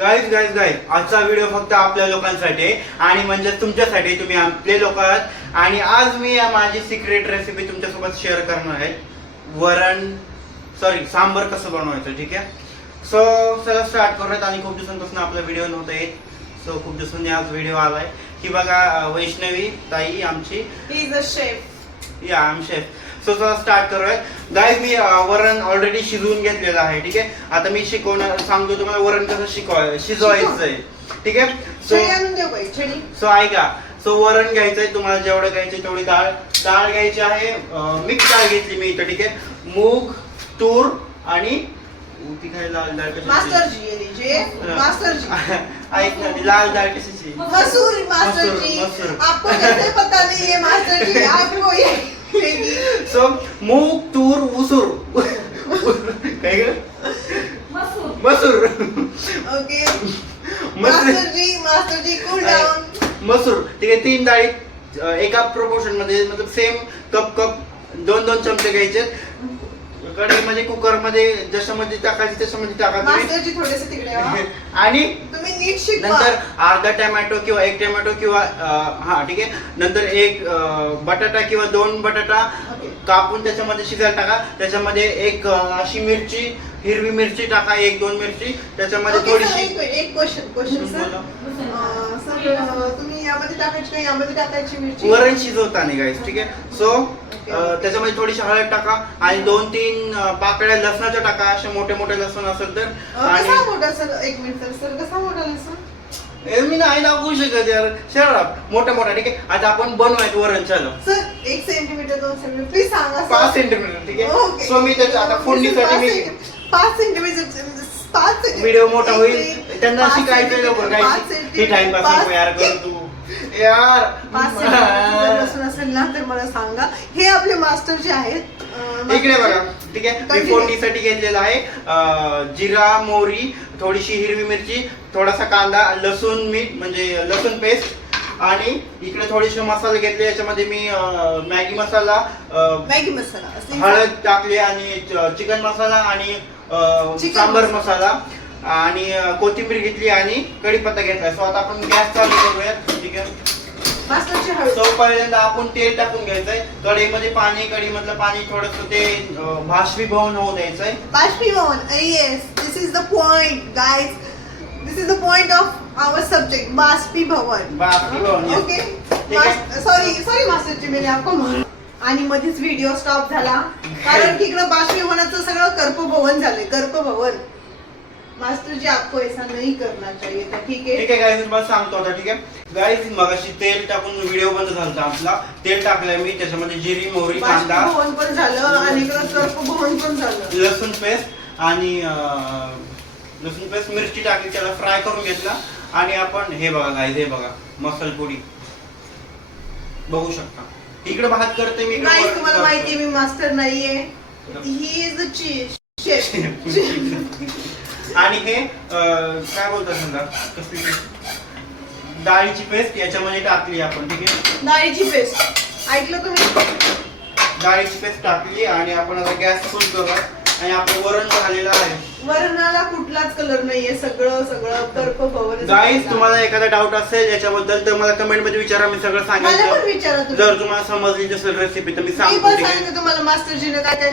Guys guys guys आजचा video फक्त आपल्या लोकांसाठी आहे आणि म्हणजे तुमच्यासाठी. तुम्ही आपले लोक आहात. आणि आज मी या माझी सिक्रेट रेसिपी तुमच्यासोबत शेअर करणार आहे. वरण सॉरी सांबर कसं बनवायचं ठीक आहे? सो चला स्टार्ट करूयात. आणि खूप दिवसांपासून आपला व्हिडिओ नव्हता येत. सो खूप दिवसांनी आज व्हिडिओ आलाय. ही बघा वैष्णवी ताई आमची. A chef. या आम शेफ सो चला स्टार्ट करूयात गाईज मी वरण ऑलरेडी शिजवून घेतलेलं आहे ठीक आहे? आता मी शिकवणार सांगतो तुम्हाला वरण कसं शिकवाय शिजवायचं आहे? ठीक आहे सो ऐका. सो वरण घ्यायचंय तुम्हाला जेवढं घ्यायचं तेवढी डाळ डाळ घ्यायची आहे मिक्स डाळ घेतली मी इथं ठीक आहे? मूग तूर आणि ती काय लाल डाळ कशाची? मास्टर जी ये लीजिए मास्टर जी ऐक ना लाल डाळ कशाची? मसूर मास्टर मसूर, जी मसूर. आपको कैसे पता नहीं है मास्टर जी आपको ये सो मूग तूर उसूर काय ग मसूर ओके मसूर master ji master ji cool down मसूर ठीक आहे तीन डाळी एका प्रोपोर्शनमध्ये मतलब सेम कप कप दोन दोन चमचे घ्यायचे कढई म्हणजे कुकरमध्ये जशामध्ये टाकायचे त्याच्यामध्ये टाका. तुम्ही मास्टर जी थोडेसे तिकडे. आणि तुम्ही नीट शिकवा. नंतर अर्धा टोमॅटो किंवा एक टोमॅटो किंवा अ, हा ठीक आहे. नंतर एक अ, बटाटा किंवा दोन बटाटा. कापून त्याच्यामध्ये शिजायला टाका. त्याच्यामध्ये एक अ, अशी मिरची हिरवी मिरची टाका एक दोन मिरची. त्याच्यामध्ये Okay, sir, थोडीशी एक मिनिट, एक क्वेश्चन क्वेश्चन सर. बोला. अं, सर अं, तुम्ही यामध्ये टाकायची का? यामध्ये टाकायची मिरची? वरण शिजवताना गाईस ठीक आहे. सो त्याच्यामध्ये थोडीशी हळद टाका आणि दोन तीन पाकळ्या लसणाच्या टाका असे मोठे मोठे लसूण असेल तर. आणि कसा मोठा सर एक मिनिट सर सर कसा मोठा लसूण? ए, मी नाही दाखवू शकत यार. शहरात मोठा मोठा ठीक आहे. आता आपण बनवायचं वरण चालू. सर एक सेंटीमीटर दोन सेंटीमीटर. प्लीज सांगा. पाच सेंटीमीटर ठीक आहे. सो मी त्याच्या आता फोडणीसाठी मी पाच सेंटीमीटर पाच व्हिडिओ मोठा होईल. त्यांना शिकायचं लवकर. काय सेंटीमीटर, हे टाइमपास नको यार कर तू यार. पाच सेंटीमीटर जर लसूण असेल ना तर मला सांगा. हे आपले मास्टर जे आहेत अं, इकडे बघा. ठीक आहे. मी Continue. फोडणीसाठी घेतलेला आहे. अं, जिरा मोहरी थोडीशी हिरवी मिरची थोडासा कांदा लसूण मीठ म्हणजे लसूण पेस्ट. आणि इकडे थोडेसे मसाले घेतले. याच्यामध्ये मी अं, मॅगी मसाला अं, मॅगी मसाला. हळद टाकली आणि चिकन मसाला आणि अं, सांबर मसाला. मसाला. आणि अं, कोथिंबीर घेतली आणि कढीपत्ता घेतला. सो आता आपण गॅस चालू करूयात ठीक आहे मास्टरची हळद सो पहिल्यांदा आपण तेल टाकून घ्यायचंय. कढईमध्ये पाणी कढईमधलं पाणी थोडस ते अं, बाष्पीभवन होऊ द्यायचंय. बाष्पीभवन yes this is the point guys this is the point of our subject बाष्पीभवन. बाष्पीभवन, yes. ओके ठीक आहे. सॉरी सॉरी मास्टर जी मैंने आपको मारा. आणि मध्येच व्हिडिओ स्टॉप झाला. कारण की इकडं बाष्पीभवनाचं सगळं कर्पभवन झालंय कर्पभवन. मास्टर जी आपको ऐसा नहीं करना चाहिए था ठीक है ठीक आहे सांगतो आता ठीक आहे? गाईज मगाशी तेल टाकून व्हिडिओ बंद झाला आपला. तेल टाकलाय मी त्याच्यामध्ये जिरी मोहरी कांदा पण झालं आणि कर्पभवन पण झालं. लसूण पेस्ट आणि लसूण पेस्ट मिरची टाकली त्याला फ्राय करून घेतला. आणि आपण हे बघा गाईज हे बघा मसाल पोडी बघू शकता. इकडे भात करते मी नाही तुम्हाला. माहितीये मी मास्टर नाहीये. ही इज अ आणि हे काय बोलतात समजा? कसली? डाळीची पेस्ट याच्यामध्ये टाकली आपण ठीक आहे? डाळीची पेस्ट ऐकलं तुम्ही? डाळीची पेस्ट टाकली आणि आपण आता गॅस फुल करूया. आणि आपलं वरण झालेलं आहे. वरणाला कुठलाच कलर नाहीये. सगळं सगळं कर्प भवन गाईज तुम्हाला एखादा डाऊट असेल याच्याबद्दल तर मला कमेंटमध्ये विचारा मी सगळं मला पण सांगायचं विचारा तुम्ही. जर तुम्हाला समजली नसेल रेसिपी तर मी मी सांगतो पण ठीक आहे? सांगते तुम्हाला मास्टर जीने काय काय